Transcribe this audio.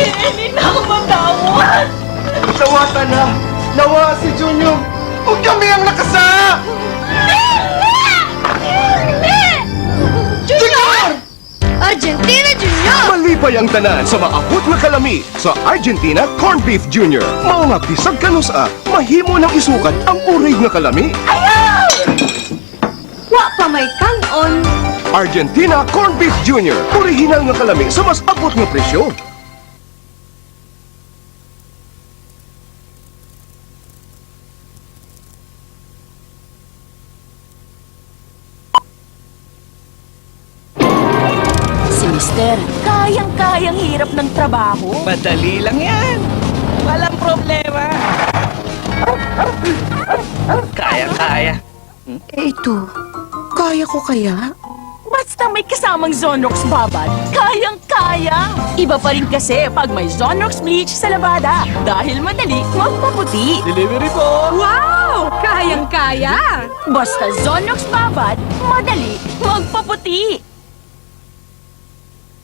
Hindi na ako matawad! Nawata na! Nawa si Junior! Huwag kami ang nakasa! Hindi! Junior! Argentina Junior! Malipay ang tanan sa maabot na kalami sa Argentina Corned Beef Junior. Mao nga bisag kanusa, mahimo nang isukat ang urig nga kalami. Ayaw! Wa pa may kanon! Argentina Corned Beef Junior. Original nga kalami sa mas abot nga presyo. Si Mister, kayang-kayang hirap ng trabaho. Madali lang yan. Walang problema. Kaya-kaya. Ito, kaya ko kaya? Basta may kasamang Zonrox babad, kayang-kaya. Iba pa rin kasi pag may Zonrox bleach sa labada. Dahil madali magpaputi. Delivery po. Wow! Kayang-kaya! Basta Zonrox babad, madali magpaputi.